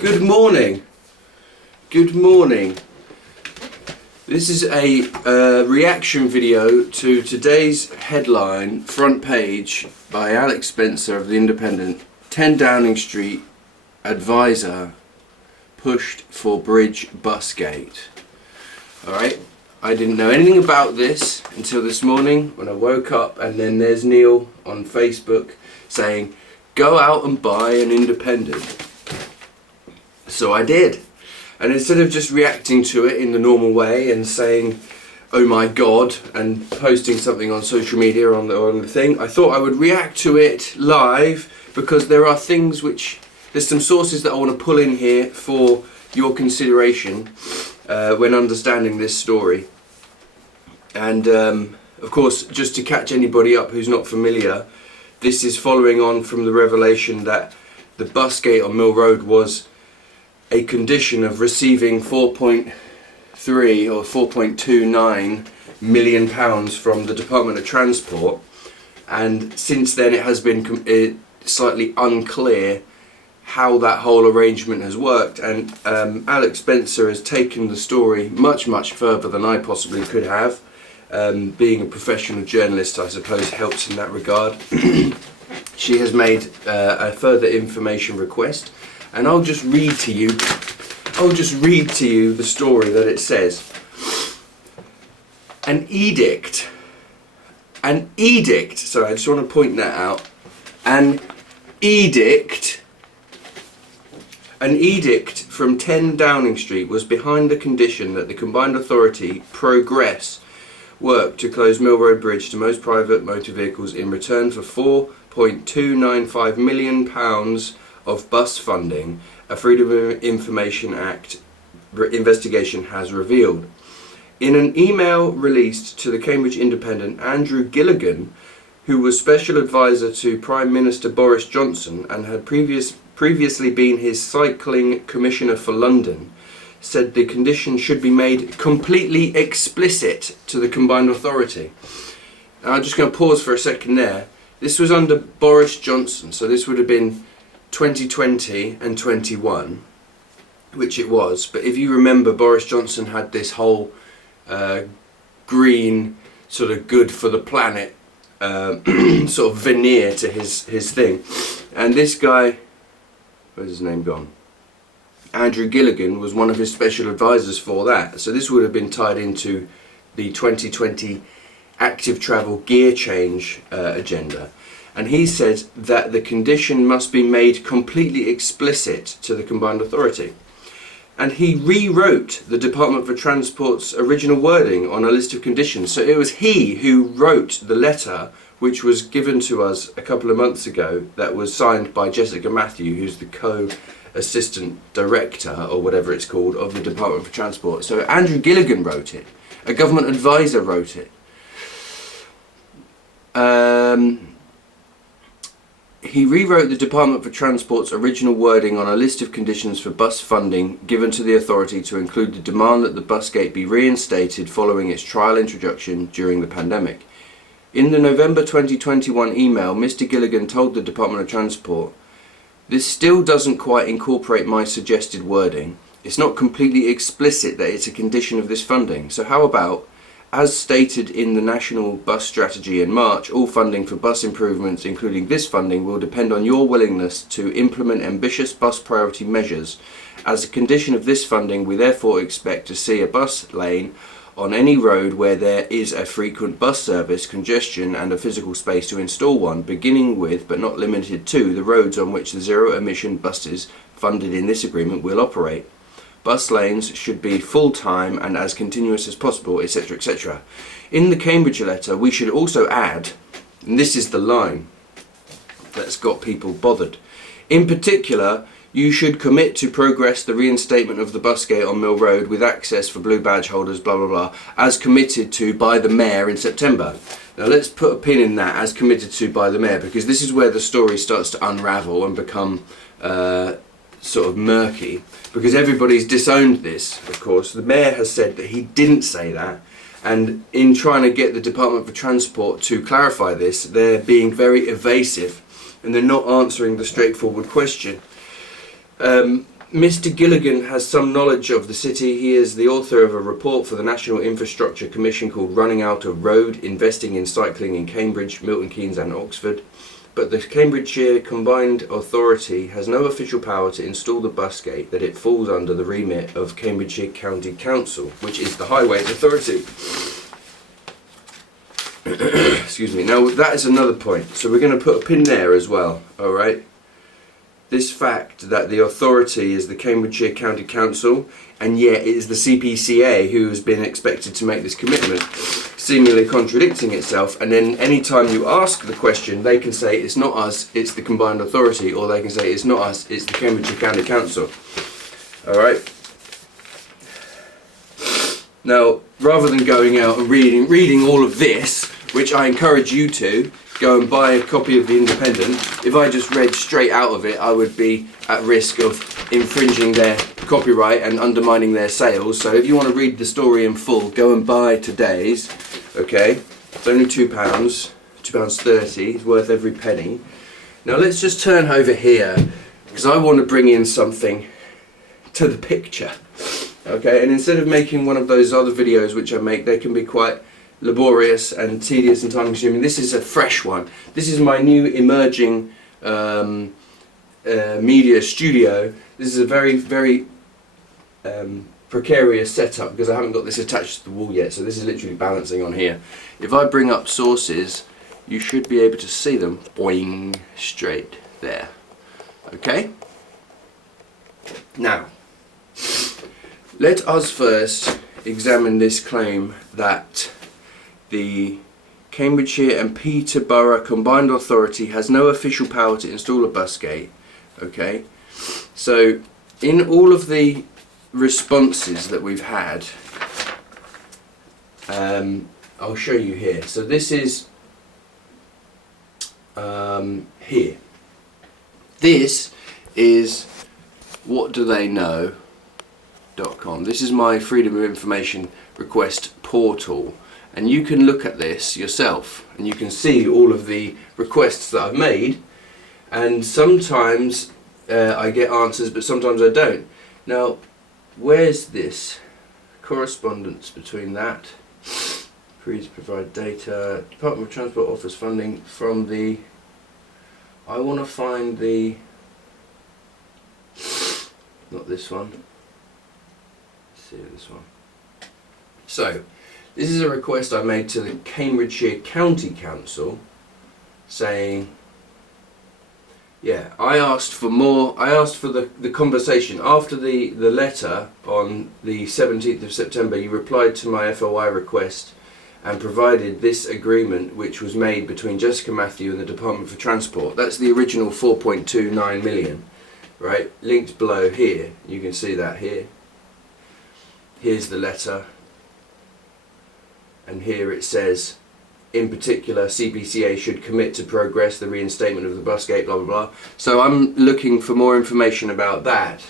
Good morning. Good morning. This is a reaction video to today's headline, front page, by Alex Spencer of The Independent. 10 Downing Street advisor pushed for bridge Busgate. Alright, I didn't know anything about this until this morning when I woke up, and then there's Neil on Facebook saying, go out and buy an Independent. So I did. And instead of just reacting to it in the normal way and saying, oh my god, and posting something on social media on the thing, I thought I would react to it live, because there are things there's some sources that I want to pull in here for your consideration when understanding this story. And of course, just to catch anybody up who's not familiar, this is following on from the revelation that the Busgate on Mill Road was a condition of receiving 4.3 or 4.29 million pounds from the Department of Transport, and since then it has been slightly unclear how that whole arrangement has worked. And Alex Spencer has taken the story much further than I possibly could have. Being a professional journalist, I suppose, helps in that regard. She has made a further information request, and I'll just read to you the story that it says. An edict, sorry, I just want to point that out. An edict from 10 Downing Street was behind the condition that the combined authority progress work to close Mill Road Bridge to most private motor vehicles in return for £4.295 million of bus funding, a Freedom of Information Act investigation has revealed. In an email released to the Cambridge Independent, Andrew Gilligan, who was special advisor to Prime Minister Boris Johnson and had previously been his cycling commissioner for London, said the condition should be made completely explicit to the combined authority. Now, I'm just going to pause for a second there. This was under Boris Johnson, so this would have been 2020 and 21, which it was. But if you remember, Boris Johnson had this whole green, sort of good for the planet sort of veneer to his thing. And this guy, where's his name gone? Andrew Gilligan was one of his special advisors for that. So this would have been tied into the 2020 active travel gear change agenda. And he said that the condition must be made completely explicit to the combined authority. And he rewrote the Department for Transport's original wording on a list of conditions. So it was he who wrote the letter which was given to us a couple of months ago, that was signed by Jessica Matthew, who's the co-assistant director, or whatever it's called, of the Department for Transport. So Andrew Gilligan wrote it. A government advisor wrote it. He rewrote the Department for Transport's original wording on a list of conditions for bus funding given to the authority to include the demand that the Busgate be reinstated following its trial introduction during the pandemic. In the November 2021 email, Mr. Gilligan told the Department of Transport, "This still doesn't quite incorporate my suggested wording. It's not completely explicit that it's a condition of this funding. So how about, as stated in the National Bus Strategy in March, all funding for bus improvements, including this funding, will depend on your willingness to implement ambitious bus priority measures. As a condition of this funding, we therefore expect to see a bus lane on any road where there is a frequent bus service, congestion and a physical space to install one, beginning with, but not limited to, the roads on which the zero-emission buses funded in this agreement will operate. Bus lanes should be full-time and as continuous as possible, etc., etc. In the Cambridge letter, we should also add, and this is the line that's got people bothered, in particular, you should commit to progress the reinstatement of the Busgate on Mill Road with access for blue badge holders, blah, blah, blah, as committed to by the Mayor in September. Now let's put a pin in that, as committed to by the Mayor, because this is where the story starts to unravel and become sort of murky, because everybody's disowned this, of course. The Mayor has said that he didn't say that, and in trying to get the Department for Transport to clarify this, they're being very evasive and they're not answering the straightforward question. Mr. Gilligan has some knowledge of the city. He is the author of a report for the National Infrastructure Commission called Running Out a Road, Investing in Cycling in Cambridge, Milton Keynes and Oxford. But the Cambridgeshire Combined Authority has no official power to install the Busgate, that it falls under the remit of Cambridgeshire County Council, which is the Highways Authority. Excuse me. Now that is another point. So we're going to put a pin there as well, alright? This fact that the authority is the Cambridgeshire County Council, and yet it is the CPCA who has been expected to make this commitment, seemingly contradicting itself. And then any time you ask the question, they can say it's not us, it's the Combined Authority, or they can say it's not us, it's the Cambridgeshire County Council. Alright? Now, rather than going out and reading all of this, which I encourage you to, go and buy a copy of The Independent. If I just read straight out of it, I would be at risk of infringing their copyright and undermining their sales. So if you want to read the story in full, go and buy today's. Okay, it's only £2, £2.30. It's worth every penny. Now let's just turn over here, because I want to bring in something to the picture. Okay, and instead of making one of those other videos which I make, they can be quite laborious and tedious and time consuming. This is a fresh one. This is my new emerging media studio. This is a very precarious setup because I haven't got this attached to the wall yet, so this is literally balancing on here. If I bring up sources, you should be able to see them boing straight there. Okay, now let us first examine this claim that the Cambridgeshire and Peterborough Combined Authority has no official power to install a Busgate. Okay, so in all of the responses that we've had, I'll show you here. So this is here. This is whatdotheyknow.com. This is my Freedom of Information request portal. And you can look at this yourself and you can see all of the requests that I've made, and sometimes I get answers but sometimes I don't. Now where's this correspondence between that? Please provide data. Department of Transport offers funding from the, I want to find the, not this one, let's see this one. So this is a request I made to the Cambridgeshire County Council saying, yeah, I asked for more, I asked for the conversation. After the letter on the 17th of September, you replied to my FOI request and provided this agreement which was made between Jessica Matthew and the Department for Transport. That's the original 4.29 million, right? Linked below here, you can see that here. Here's the letter. And here it says, in particular, CPCA should commit to progress the reinstatement of the Busgate, blah, blah, blah. So I'm looking for more information about that.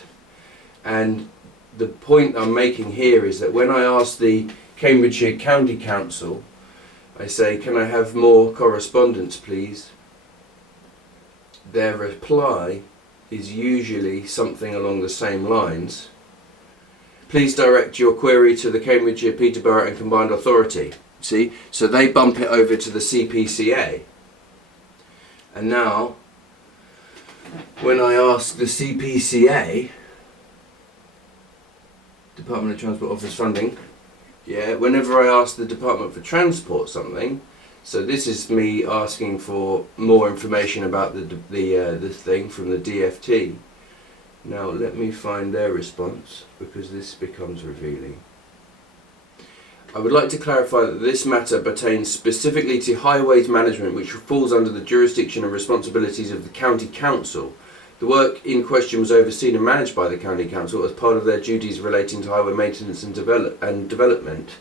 And the point I'm making here is that when I ask the Cambridgeshire County Council, I say, can I have more correspondence, please? Their reply is usually something along the same lines. Please direct your query to the Cambridgeshire, Peterborough and Combined Authority. See, so they bump it over to the CPCA. And now, when I ask the CPCA, Department of Transport offers funding, yeah, whenever I ask the Department for Transport something, so this is me asking for more information about this thing from the DFT. Now let me find their response, because this becomes revealing. I would like to clarify that this matter pertains specifically to highways management, which falls under the jurisdiction and responsibilities of the County Council. The work in question was overseen and managed by the County Council as part of their duties relating to highway maintenance and development.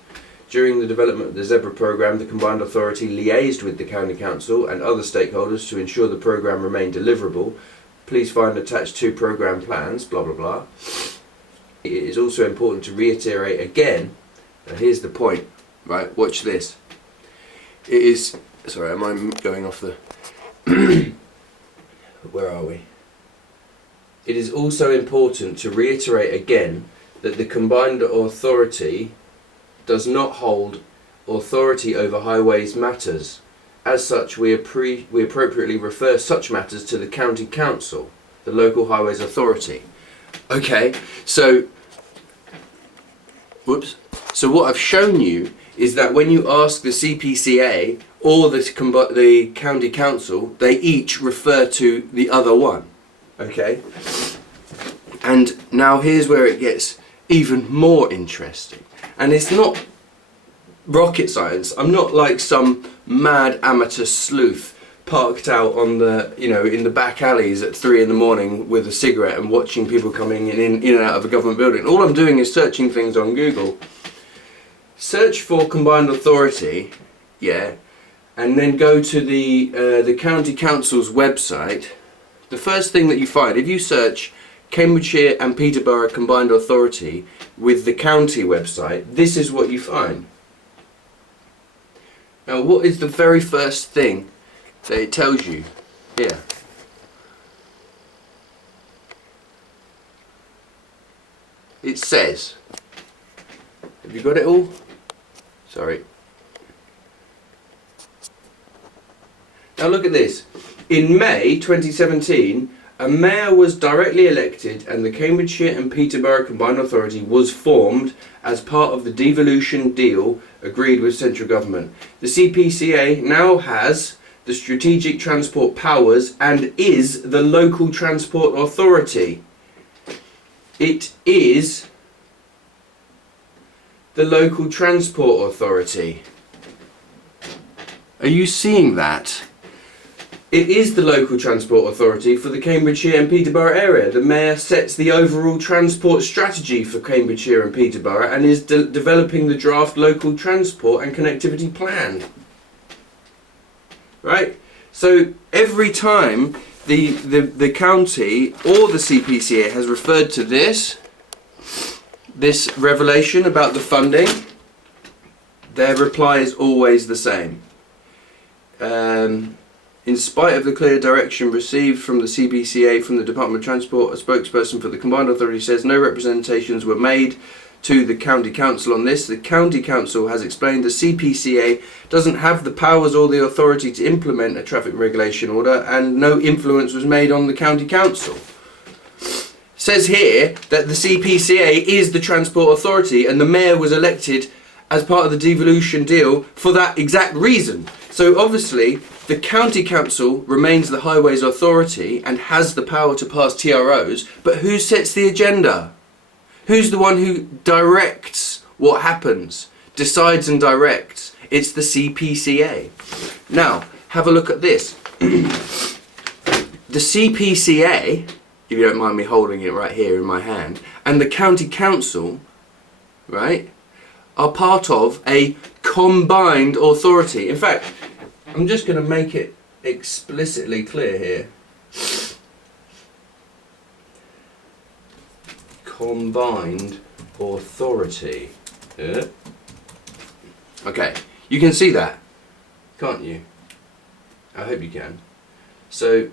During the development of the Zebra programme, the Combined Authority liaised with the County Council and other stakeholders to ensure the programme remained deliverable. Please find attached 2 programme plans, blah blah blah. It is also important to reiterate again, and here's the point, right, watch this. It is, sorry, am I going off the, where are we? it is also important to reiterate again that the combined authority does not hold authority over highways matters. As such, we appropriately refer such matters to the county council, the local highways authority. Okay, so what I've shown you is that when you ask the CPCA or the county council, they each refer to the other one. Okay, and now here's where it gets even more interesting, and it's not rocket science. I'm not like some mad amateur sleuth parked out on the, in the back alleys at 3 in the morning with a cigarette and watching people coming in and out of a government building. All I'm doing is searching things on Google. Search for combined authority, yeah, and then go to the county council's website. The first thing that you find, if you search Cambridgeshire and Peterborough combined authority with the county website, this is what you find. Now, what is the very first thing that it tells you here? It says, have you got it all? Sorry. Now look at this. In May 2017, a mayor was directly elected and the Cambridgeshire and Peterborough Combined Authority was formed as part of the devolution deal agreed with central government. The CPCA now has the strategic transport powers and is the local transport authority. It is the local transport authority. Are you seeing that? It is the local transport authority for the Cambridgeshire and Peterborough area. The mayor sets the overall transport strategy for Cambridgeshire and Peterborough and is developing the draft local transport and connectivity plan. Right? So every time the county or the CPCA has referred to this revelation about the funding, their reply is always the same. In spite of the clear direction received from the CPCA from the Department of Transport, a spokesperson for the Combined Authority says no representations were made to the County Council on this. The County Council has explained the CPCA doesn't have the powers or the authority to implement a traffic regulation order and no influence was made on the County Council. It says here that the CPCA is the Transport Authority and the Mayor was elected as part of the devolution deal for that exact reason. So obviously the County Council remains the Highways Authority and has the power to pass TROs, but who sets the agenda? Who's the one who directs what happens, decides and directs? It's the CPCA. Now, have a look at this. The CPCA, if you don't mind me holding it right here in my hand, and the County Council, right, are part of a combined authority. In fact, I'm just going to make it explicitly clear here. Combined authority. Yeah. Okay, you can see that, can't you? I hope you can. So,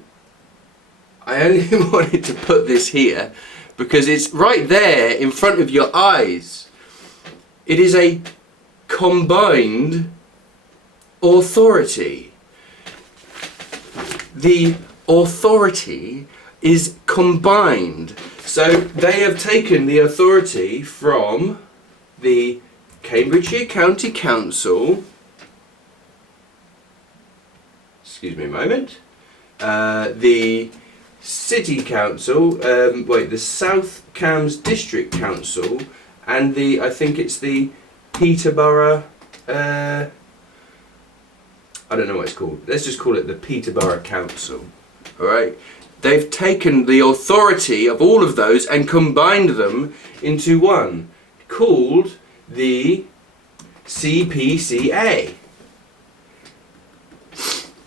I only wanted to put this here because it's right there in front of your eyes. It is a combined authority. The authority is combined. So they have taken the authority from the Cambridgeshire County Council, excuse me a moment, the City Council, the South Cambs District Council, and I think it's the Peterborough, I don't know what it's called. Let's just call it the Peterborough Council. Alright? They've taken the authority of all of those and combined them into one, called the CPCA.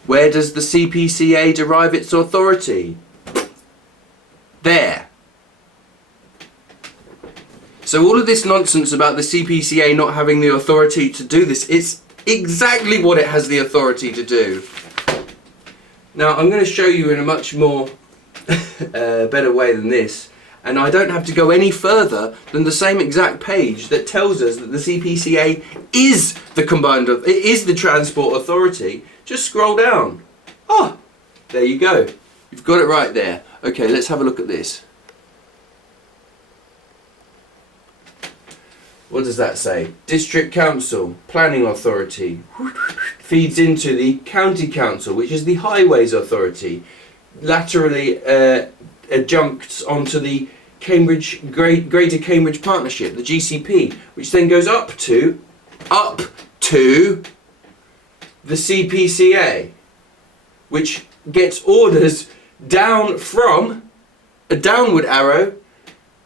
Where does the CPCA derive its authority? There. So all of this nonsense about the CPCA not having the authority to do this, it's exactly what it has the authority to do. Now I'm going to show you in a much more better way than this, and I don't have to go any further than the same exact page that tells us that the CPCA is the it is the Transport Authority. Just scroll down. Ah, there you go. You've got it right there. Okay, let's have a look at this. What does that say? District Council, Planning Authority, feeds into the County Council, which is the Highways Authority, laterally adjuncts onto the Greater Cambridge Partnership, the GCP, which then goes up to the CPCA, which gets orders down from a downward arrow,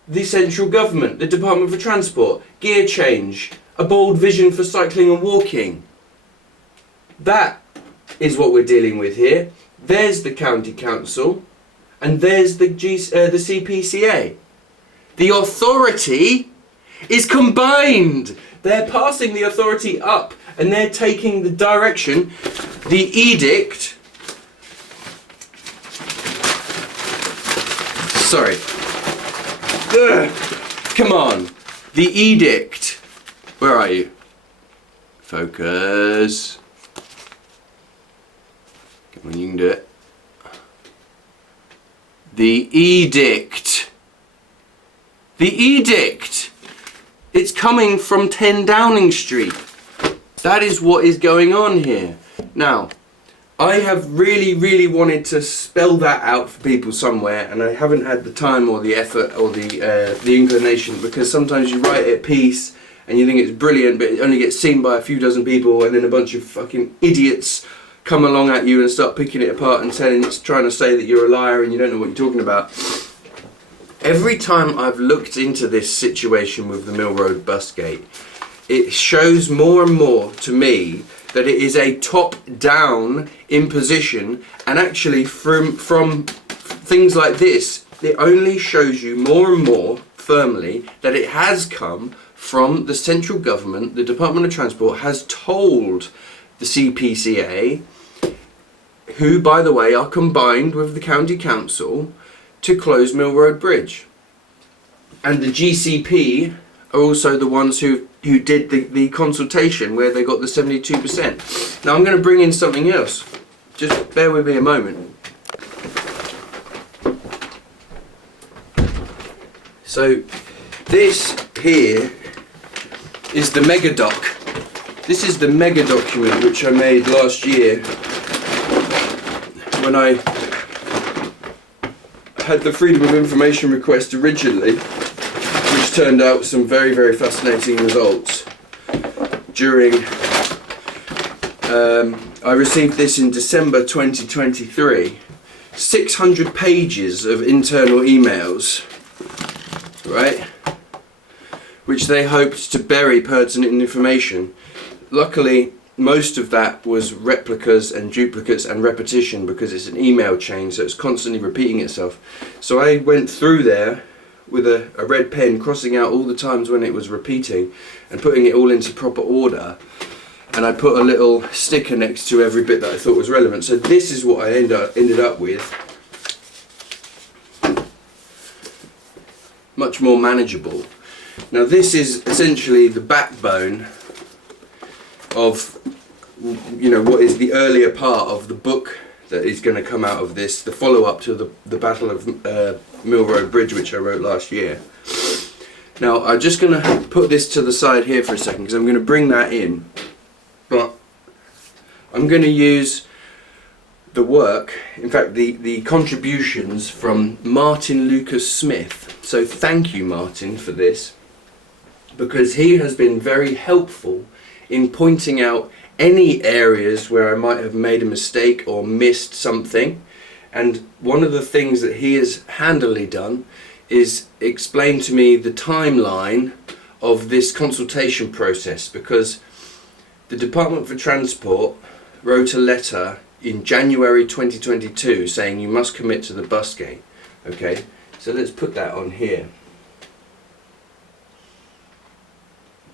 the central government, the Department for Transport, gear change, a bold vision for cycling and walking. That is what we're dealing with here. There's the County Council, and there's the CPCA. The authority is combined. They're passing the authority up, and they're taking the direction. The edict. Sorry. Ugh. Come on. The edict. Where are you? Focus. Come on, you can do it. The edict. The edict. It's coming from 10 Downing Street. That is what is going on here. Now, I have really wanted to spell that out for people somewhere, and I haven't had the time or the effort or the inclination, because sometimes you write a piece and you think it's brilliant, but it only gets seen by a few dozen people, and then a bunch of fucking idiots come along at you and start picking it apart and trying to say that you're a liar and you don't know what you're talking about. Every time I've looked into this situation with the Mill Road Busgate, it shows more and more to me that it is a top-down imposition, and actually from things like this, it only shows you more and more firmly that it has come from the central government. The Department of Transport has told the CPCA, who by the way are combined with the County Council, to close Mill Road Bridge. And the GCP are also the ones who did the consultation where they got the 72%. Now I'm going to bring in something else. Just bear with me a moment. So this here is the mega doc. This is the mega document which I made last year when I had the Freedom of Information request originally, which turned out some very fascinating results. I received this in December 2023. 600 pages of internal emails, right? Which they hoped to bury pertinent information. Luckily, most of that was replicas and duplicates and repetition, because it's an email chain, so it's constantly repeating itself. So I went through there with a red pen, crossing out all the times when it was repeating and putting it all into proper order, and I put a little sticker next to every bit that I thought was relevant. So this is what I ended up with. Much more manageable. Now this is essentially the backbone of, you know, what is the earlier part of the book that is going to come out of this, the follow-up to the Battle of Mill Road Bridge, which I wrote last year. Now I'm just going to put this to the side here for a second, because I'm going to bring that in, but I'm going to use the work, in fact the contributions from Martin Lucas Smith. So thank you, Martin, for this, because he has been very helpful in pointing out any areas where I might have made a mistake or missed something. And one of the things that he has handily done is explain to me the timeline of this consultation process, because the Department for Transport wrote a letter in January 2022 saying you must commit to the Busgate. Okay, so let's put that on here.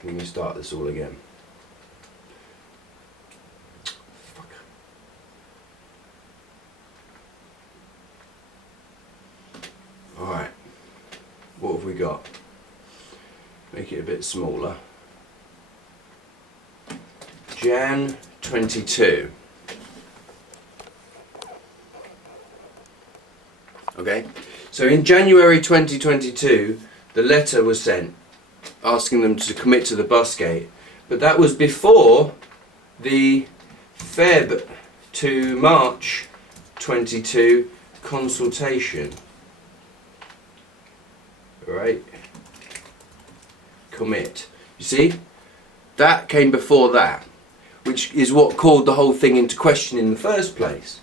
Let me start this all again. what have we got? Make it a bit smaller. Jan 22. Okay, so in January 2022, the letter was sent asking them to commit to the Busgate, but that was before the Feb to March 22 consultation. Right? Commit. You see? That came before that, which is what called the whole thing into question in the first place.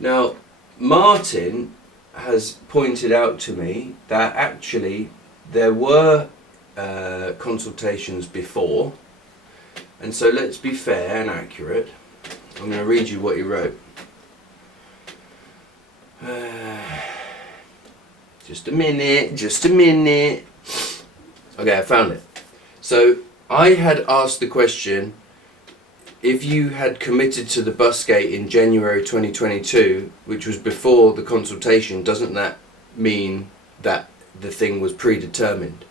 Now, Martin has pointed out to me that actually there were consultations before, and so let's be fair and accurate. I'm going to read you what he wrote. Just a minute. Okay, I found it. So I had asked the question, if you had committed to the Busgate in January 2022, which was before the consultation, doesn't that mean that the thing was predetermined?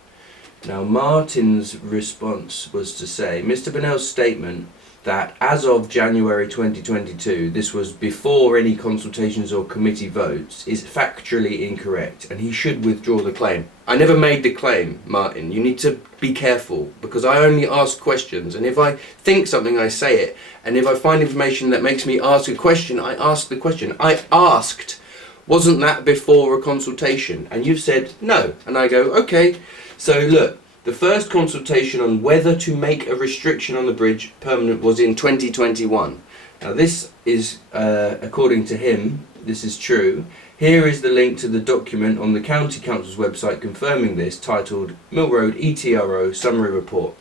Now, Martin's response was to say, Mr. Bonnell's statement that as of January 2022, this was before any consultations or committee votes, is factually incorrect, and he should withdraw the claim. I never made the claim, Martin. You need to be careful, because I only ask questions, and if I think something, I say it, and if I find information that makes me ask a question, I ask the question. I asked, wasn't that before a consultation? And you've said no, and I go, okay. So look, the first consultation on whether to make a restriction on the bridge permanent was in 2021. Now this is, according to him, this is true. Here is the link to the document on the County Council's website confirming this, titled Mill Road ETRO Summary Report,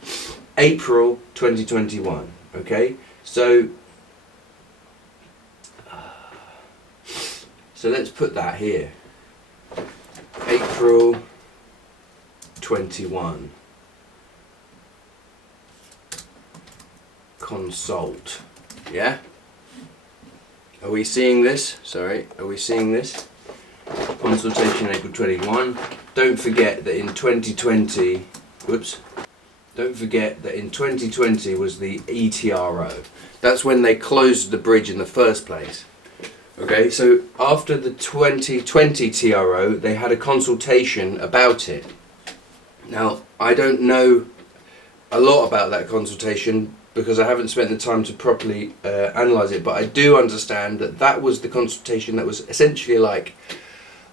April 2021. Okay, so let's put that here. April 21. Consult. Yeah? Are we seeing this? Sorry, are we seeing this? Consultation April 21. Don't forget that in 2020, don't forget that in 2020 was the ETRO. That's when they closed the bridge in the first place. Okay, so after the 2020 TRO, they had a consultation about it. Now, I don't know a lot about that consultation because I haven't spent the time to properly analyse it, but I do understand that that was the consultation that was essentially like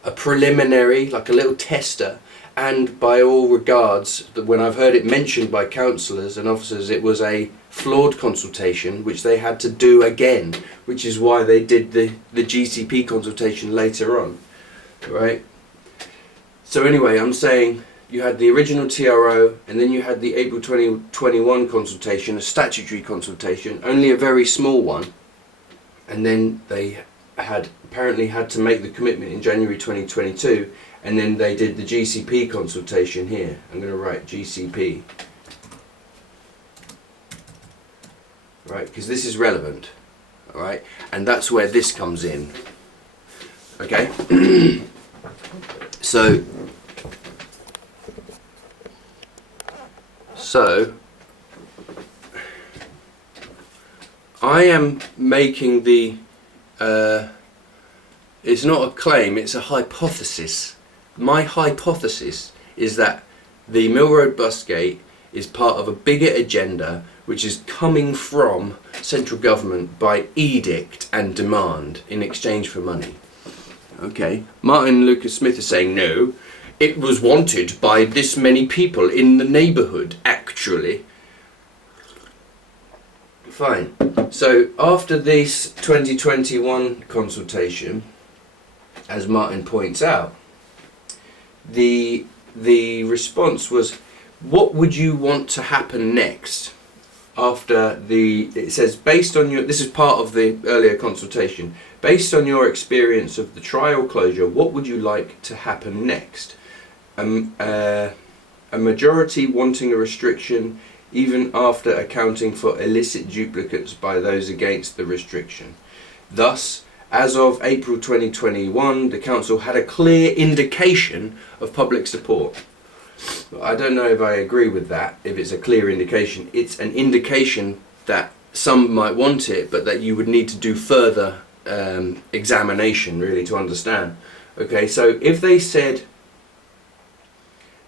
a preliminary, like a little tester, and by all regards, when I've heard it mentioned by councillors and officers, it was a flawed consultation which they had to do again, which is why they did the GCP consultation later on, right? So anyway, I'm saying you had the original TRO, and then you had the April 2021 consultation, a statutory consultation, only a very small one, and then they had apparently had to make the commitment in January 2022, and then they did the GCP consultation here. I'm going to write GCP, right, because this is relevant, all right, and that's where this comes in. Okay. So I am making the it's not a claim, it's a hypothesis. My hypothesis is that the Mill Road Busgate is part of a bigger agenda which is coming from central government by edict and demand in exchange for money. Okay, Martin Lucas Smith is saying no, it was wanted by this many people in the neighbourhood, actually. Fine. So after this 2021 consultation, as Martin points out, the response was, what would you want to happen next? After it says, based on your, this is part of the earlier consultation, based on your experience of the trial closure, what would you like to happen next? A majority wanting a restriction even after accounting for illicit duplicates by those against the restriction. Thus, as of April 2021, the council had a clear indication of public support. I don't know if I agree with that, if it's a clear indication. It's an indication that some might want it, but that you would need to do further examination really to understand. Okay, so if they said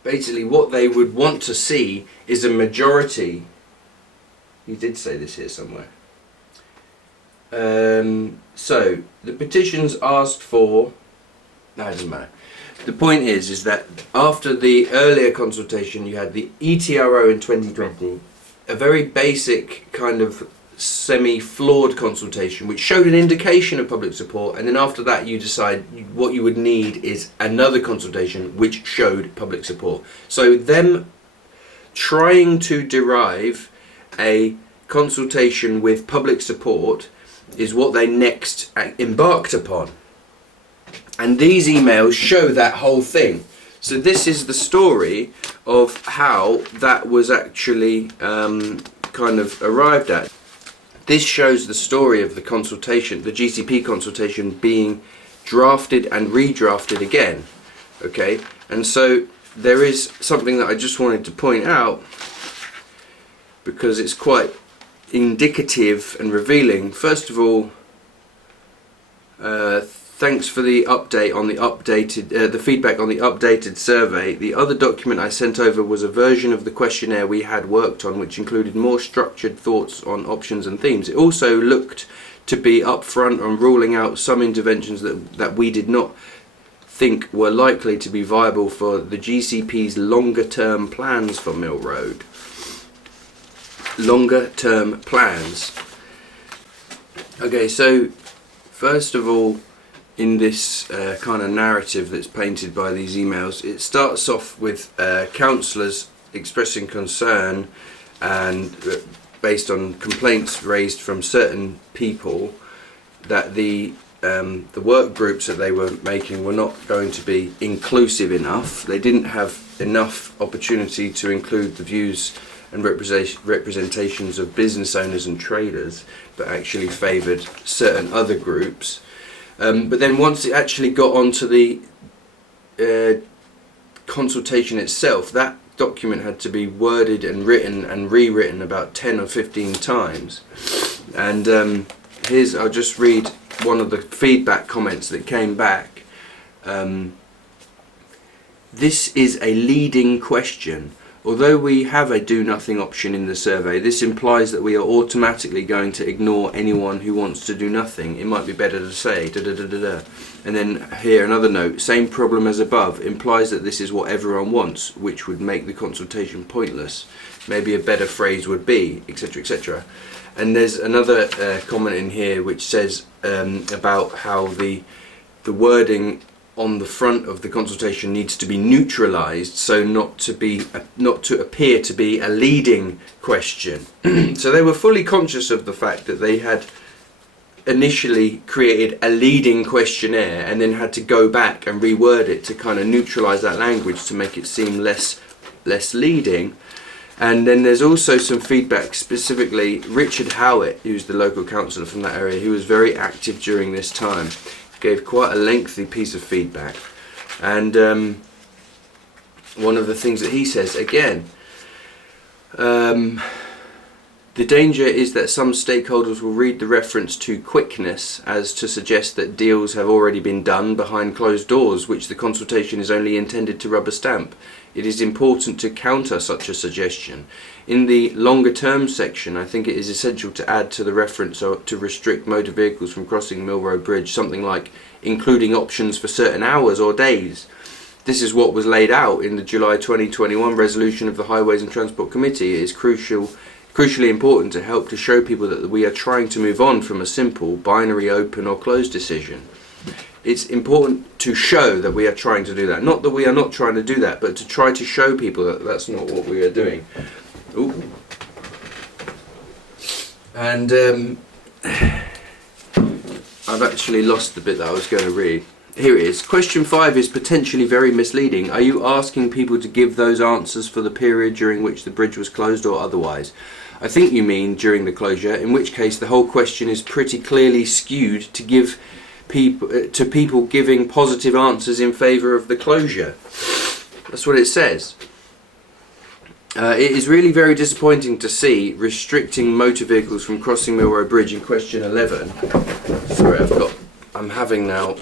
basically what they would want to see is a majority, you did say this here somewhere. So the petitions asked for, no, it doesn't matter. The point is that after the earlier consultation you had the ETRO in 2020, a very basic kind of semi-flawed consultation which showed an indication of public support, and then after that you decide what you would need is another consultation which showed public support. So them trying to derive a consultation with public support is what they next embarked upon. And these emails show that whole thing. So this is the story of how that was actually kind of arrived at. This shows the story of the consultation, the GCP consultation being drafted and redrafted again. Okay, and so there is something that I just wanted to point out because it's quite indicative and revealing. First of all, thanks for the update on the updated, the feedback on the updated survey. The other document I sent over was a version of the questionnaire we had worked on, which included more structured thoughts on options and themes. It also looked to be upfront on ruling out some interventions that we did not think were likely to be viable for the GCP's longer term plans for Mill Road. Longer term plans. Okay, so first of all, in this kind of narrative that's painted by these emails, it starts off with councillors expressing concern and based on complaints raised from certain people that the work groups that they were making were not going to be inclusive enough. They didn't have enough opportunity to include the views and representations of business owners and traders, but actually favoured certain other groups. But then once it actually got onto the consultation itself, that document had to be worded and written and rewritten about 10 or 15 times. And I'll just read one of the feedback comments that came back. This is a leading question. Although we have a do nothing option in the survey, this implies that we are automatically going to ignore anyone who wants to do nothing. It might be better to say da da da da da. And then here another note, same problem as above, implies that this is what everyone wants, which would make the consultation pointless. Maybe a better phrase would be, etc, etc. And there's another comment in here which says about how the wording on the front of the consultation needs to be neutralised, so not to appear to be a leading question. So they were fully conscious of the fact that they had initially created a leading questionnaire and then had to go back and reword it to kind of neutralise that language to make it seem less leading. And then there's also some feedback, specifically Richard Howitt, who's the local councillor from that area. He was very active during this time, gave quite a lengthy piece of feedback. And one of the things that he says, again, the danger is that some stakeholders will read the reference to quickness as to suggest that deals have already been done behind closed doors, which the consultation is only intended to rubber stamp. It is important to counter such a suggestion. In the longer term section, I think it is essential to add to the reference to restrict motor vehicles from crossing Mill Road Bridge something like including options for certain hours or days. This is what was laid out in the July 2021 resolution of the Highways and Transport Committee. It is crucially important to help to show people that we are trying to move on from a simple binary open or close decision. It's important to show that we are trying to do that. Not that we are not trying to do that, but to try to show people that that's not what we are doing. Ooh. And I've actually lost the bit that I was going to read. Here it is. Question 5 is potentially very misleading. Are you asking people to give those answers for the period during which the bridge was closed or otherwise? I think you mean during the closure, in which case the whole question is pretty clearly skewed to give people giving positive answers in favour of the closure. That's what it says. It is really very disappointing to see restricting motor vehicles from crossing Mill Road Bridge in question 11. Sorry, I'm having now...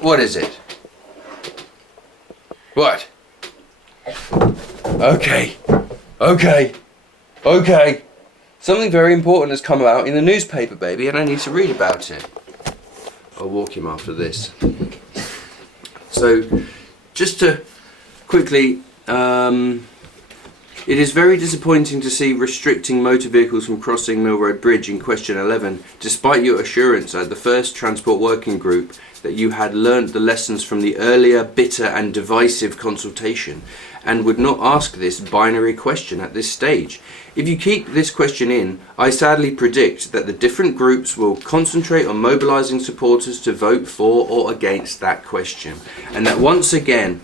What is it? What? Okay. Something very important has come out in the newspaper, baby, and I need to read about it. I'll walk him after this. So, just to quickly... It is very disappointing to see restricting motor vehicles from crossing Mill Road Bridge in question 11, despite your assurance at the first Transport Working Group that you had learnt the lessons from the earlier bitter and divisive consultation, and would not ask this binary question at this stage. If you keep this question in, I sadly predict that the different groups will concentrate on mobilising supporters to vote for or against that question, and that once again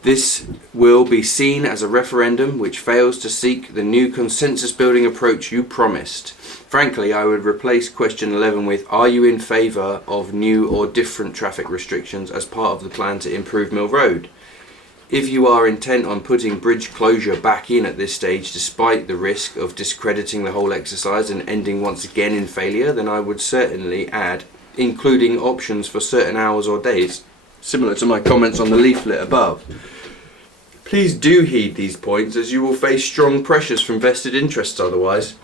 this will be seen as a referendum which fails to seek the new consensus-building approach you promised. Frankly, I would replace question 11 with, are you in favour of new or different traffic restrictions as part of the plan to improve Mill Road? If you are intent on putting bridge closure back in at this stage, despite the risk of discrediting the whole exercise and ending once again in failure, then I would certainly add, including options for certain hours or days, similar to my comments on the leaflet above. Please do heed these points, as you will face strong pressures from vested interests otherwise.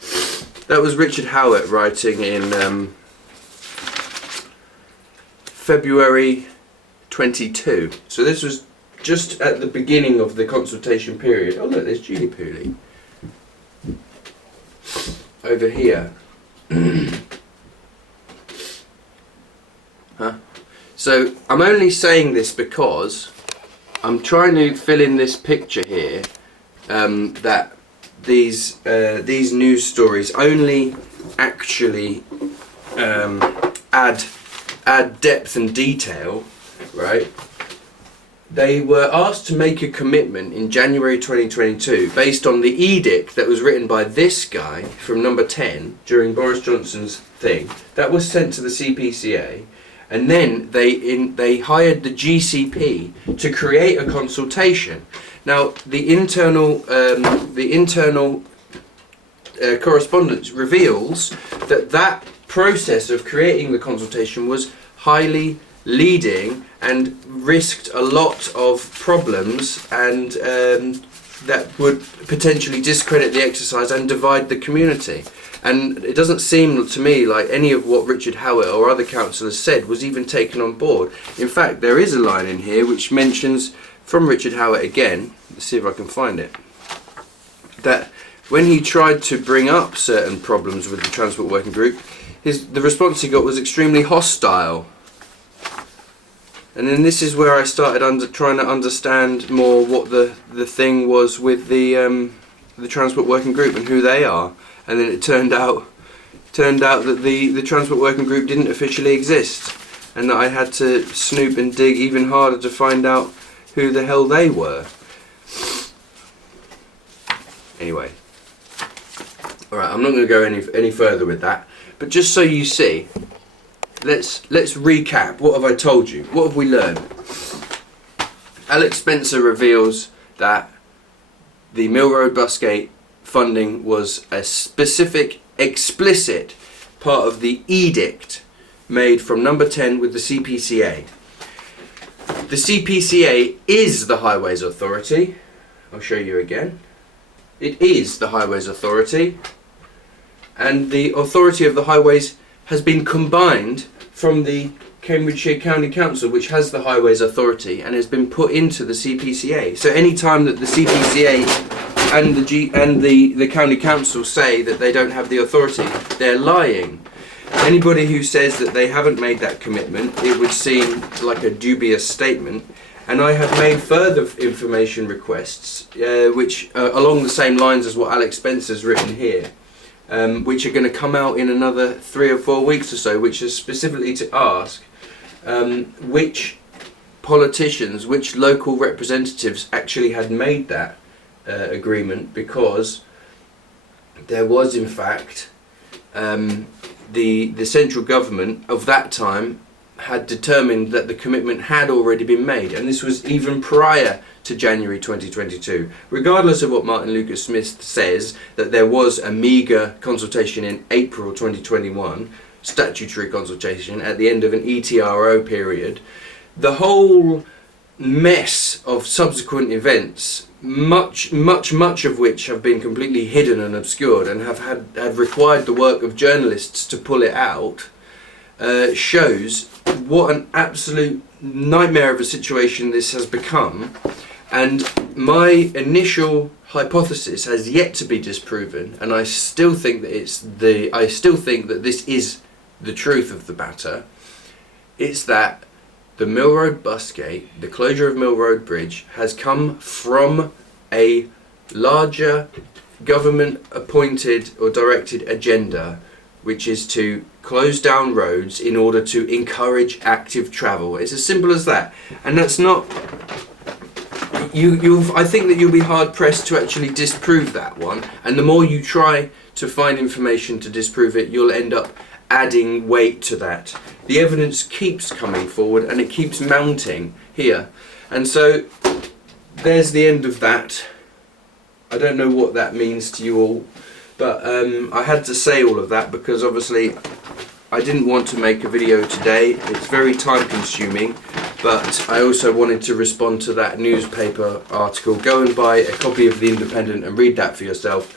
That was Richard Howett writing in February 22. So this was just at the beginning of the consultation period. Oh look, there's Julie Pooley over here. So I'm only saying this because I'm trying to fill in this picture here, that these news stories only actually add depth and detail, right? They were asked to make a commitment in January 2022 based on the edict that was written by this guy from number 10 during Boris Johnson's thing. That was sent to the CPCA. And then they hired the GCP to create a consultation. Now, the internal correspondence reveals that process of creating the consultation was highly leading and risked a lot of problems, and that would potentially discredit the exercise and divide the community. And it doesn't seem to me like any of what Richard Howett or other councillors said was even taken on board. In fact, there is a line in here which mentions, from Richard Howett again, let's see if I can find it, that when he tried to bring up certain problems with the Transport Working Group, the response he got was extremely hostile. And then this is where I started trying to understand more what the thing was with the Transport Working Group and who they are. And then it turned out that the Transport Working Group didn't officially exist, and that I had to snoop and dig even harder to find out who the hell they were. Anyway, alright, I'm not going to go any further with that, but just so you see, let's recap. What have I told you? What have we learned? Alex Spencer reveals that the Mill Road Busgate funding was a specific, explicit part of the edict made from number 10 with the CPCA. The CPCA is the Highways Authority. I'll show you again. It is the Highways Authority, and the authority of the highways has been combined from the Cambridgeshire County Council, which has the Highways Authority, and has been put into the CPCA. So any time that the CPCA and the County Council say that they don't have the authority, they're lying. Anybody who says that they haven't made that commitment, it would seem like a dubious statement. And I have made further information requests, which are along the same lines as what Alex Spencer's written here, which are going to come out in another 3 or 4 weeks or so, which is specifically to ask which politicians, which local representatives actually had made that agreement, because there was in fact the central government of that time had determined that the commitment had already been made, and this was even prior to January 2022. Regardless of what Martin Luther Smith says, that there was a meagre consultation in April 2021, statutory consultation at the end of an ETRO period, the whole mess of subsequent events, much of which have been completely hidden and obscured and have required the work of journalists to pull it out, shows what an absolute nightmare of a situation this has become. And my initial hypothesis has yet to be disproven, and I still think that this is the truth of the matter. It's that the Mill Road Busgate, the closure of Mill Road Bridge, has come from a larger government appointed or directed agenda, which is to close down roads in order to encourage active travel. It's as simple as that. And that's not... I think that you'll be hard pressed to actually disprove that one, and the more you try to find information to disprove it, you'll end up adding weight to that. The evidence keeps coming forward and it keeps mounting here, and so there's the end of that. I don't know what that means to you all, but I had to say all of that because obviously I didn't want to make a video today. It's very time consuming, but I also wanted to respond to that newspaper article. Go and buy a copy of The Independent and read that for yourself.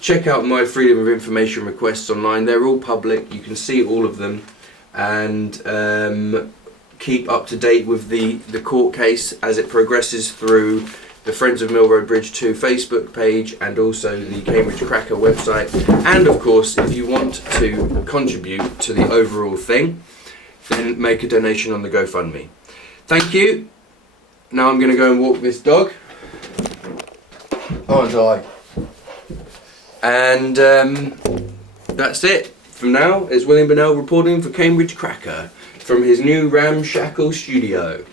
Check out my Freedom of Information requests online. They're all public. You can see all of them, and keep up to date with the court case as it progresses through the Friends of Mill Road Bridge 2 Facebook page and also the Cambridge Cracker website. And of course, if you want to contribute to the overall thing, then make a donation on the GoFundMe. Thank you. Now I'm going to go and walk this dog. Oh, and I. And that's it. From now, it's William Bennell reporting for Cambridge Cracker from his new ramshackle studio.